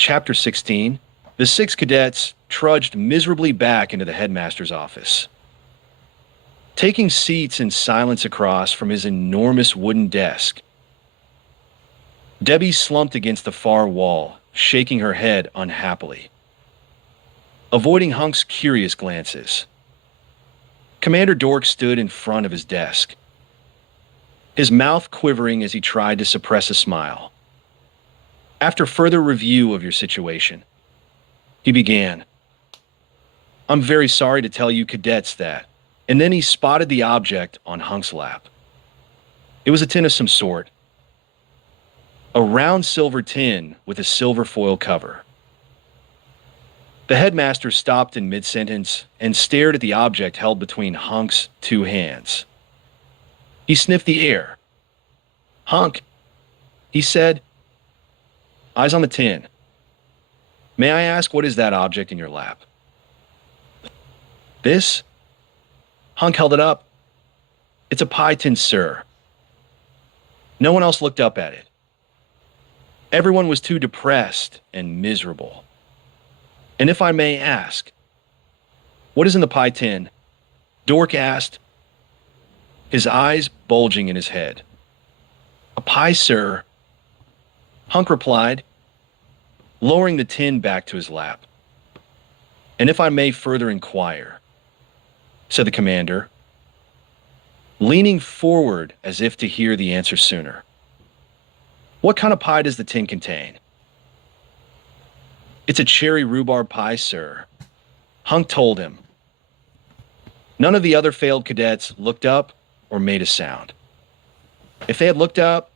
Chapter 16. The 6 cadets trudged miserably back into the headmaster's office. Taking seats in silence across from his enormous wooden desk, Debbie slumped against the far wall, shaking her head unhappily. Avoiding Hunk's curious glances, Commander Dork stood in front of his desk, his mouth quivering as he tried to suppress a smile. After further review of your situation, he began, "I'm very sorry to tell you cadets that," and then he spotted the object on Hunk's lap. It was a tin of some sort, a round silver tin with a silver foil cover. The headmaster stopped in mid-sentence and stared at the object held between Hunk's 2 hands. He sniffed the air. "Hunk," he said, eyes on the tin. "May I ask, what is that object in your lap?" "This?" Hunk held it up. "It's a pie tin, sir." No one else looked up at it. Everyone was too depressed and miserable. "And if I may ask, what is in the pie tin?" Dork asked, his eyes bulging in his head. "A pie, sir," Hunk replied, lowering the tin back to his lap. "And if I may further inquire," said the commander, leaning forward as if to hear the answer sooner, "what kind of pie does the tin contain?" "It's a cherry rhubarb pie, sir," Hunk told him. None of the other failed cadets looked up or made a sound. If they had looked up,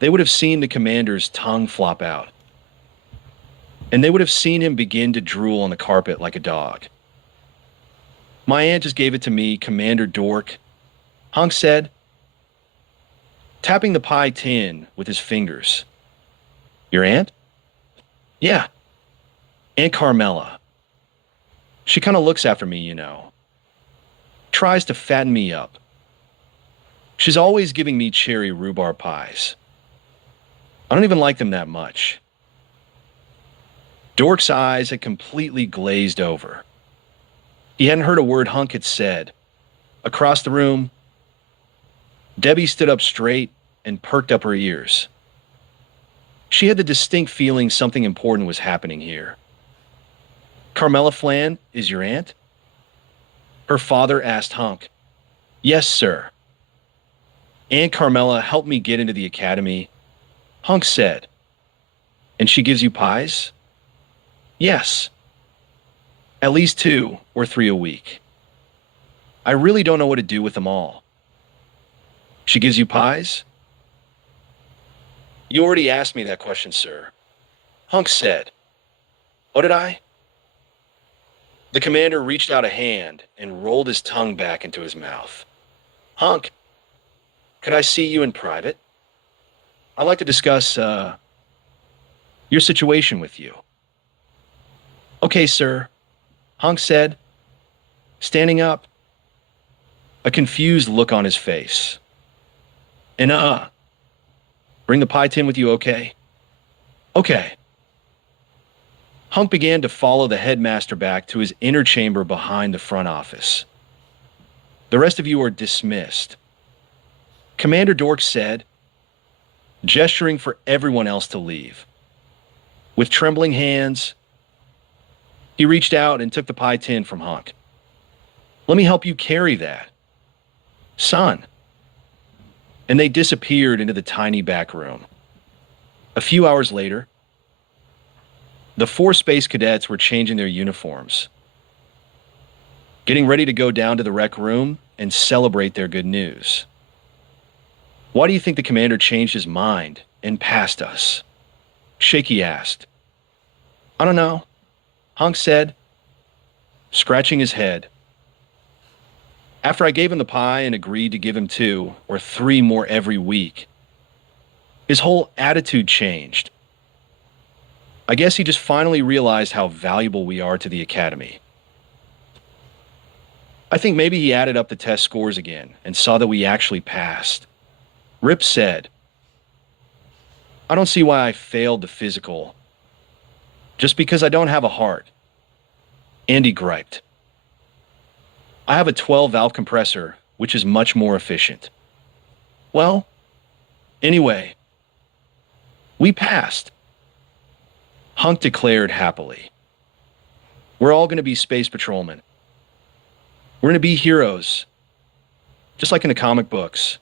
they would have seen the commander's tongue flop out, and they would have seen him begin to drool on the carpet like a dog. "My aunt just gave it to me, Commander Dork," Hunk said, tapping the pie tin with his fingers. "Your aunt?" "Yeah, Aunt Carmela. She kind of looks after me, you know. Tries to fatten me up. She's always giving me cherry rhubarb pies. I don't even like them that much." Dork's eyes had completely glazed over. He hadn't heard a word Hunk had said. Across the room, Debbie stood up straight and perked up her ears. She had the distinct feeling something important was happening here. "Carmela Flan is your aunt?" her father asked Hunk. "Yes, sir. Aunt Carmela helped me get into the academy," Hunk said. "And she gives you pies?" "Yes. At least 2 or 3 a week. I really don't know what to do with them all." "She gives you pies?" "You already asked me that question, sir," Hunk said. "Oh, did I?" The commander reached out a hand and rolled his tongue back into his mouth. "Hunk, could I see you in private? I'd like to discuss, your situation with you." "Okay, sir," Hunk said, standing up, a confused look on his face. "And bring the pie tin with you, okay?" "Okay." Hunk began to follow the headmaster back to his inner chamber behind the front office. "The rest of you are dismissed," Commander Dork said, gesturing for everyone else to leave. With trembling hands, he reached out and took the pie tin from Hunk. "Let me help you carry that, son." And they disappeared into the tiny back room. A few hours later, the 4 space cadets were changing their uniforms, getting ready to go down to the rec room and celebrate their good news. "Why do you think the commander changed his mind and passed us?" Shaky asked. "I don't know," Hunk said, scratching his head. "After I gave him the pie and agreed to give him 2 or 3 more every week, his whole attitude changed. I guess he just finally realized how valuable we are to the academy. I think maybe he added up the test scores again and saw that we actually passed." Rip said, "I don't see why I failed the physical Just because I don't have a heart, Andy griped. I have a 12-valve compressor, which is much more efficient. Well, anyway, we passed, Hunk declared happily. We're all going to be space patrolmen. We're going to be heroes, just like in the comic books.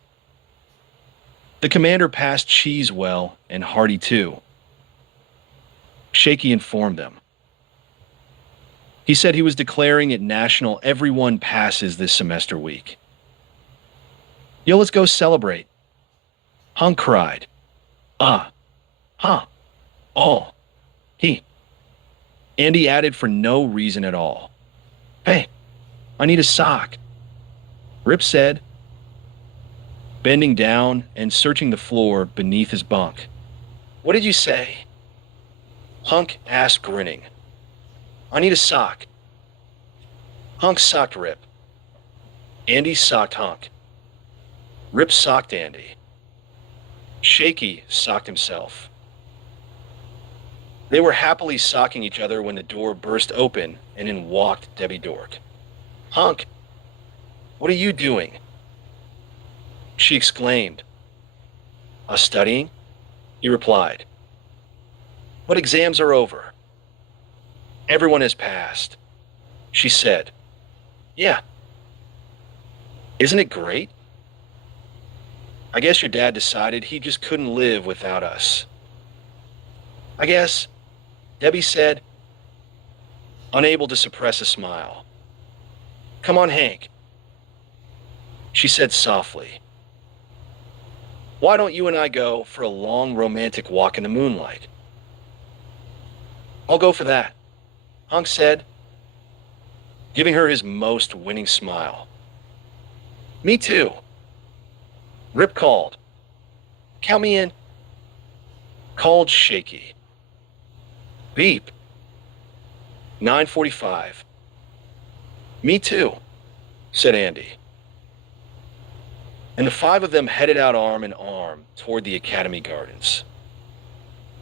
The commander passed Cheesewell and Hardy too. Shaky informed them. He said he was declaring it national everyone passes this semester week. Yo, let's go celebrate. Hunk cried. Oh, he. Andy added for no reason at all. Hey, I need a sock. Rip said, bending down and searching the floor beneath his bunk. What did you say? Hunk asked, grinning. I need a sock. Hunk socked Rip. Andy socked Hunk. Rip socked Andy. Shaky socked himself. They were happily socking each other when the door burst open and in walked Debbie Dork. Hunk, what are you doing? She exclaimed. Studying? He replied. But exams are over. Everyone has passed. She said. Yeah. Isn't it great? I guess your dad decided he just couldn't live without us. I guess, Debbie said, unable to suppress a smile. Come on, Hank. She said softly. Why don't you and I go for a long romantic walk in the moonlight? I'll go for that, Hunk said, giving her his most winning smile. Me too. Rip called. Count me in. Called Shaky. Beep. 9:45. Me too, said Andy. And the five of them headed out arm in arm toward the Academy Gardens.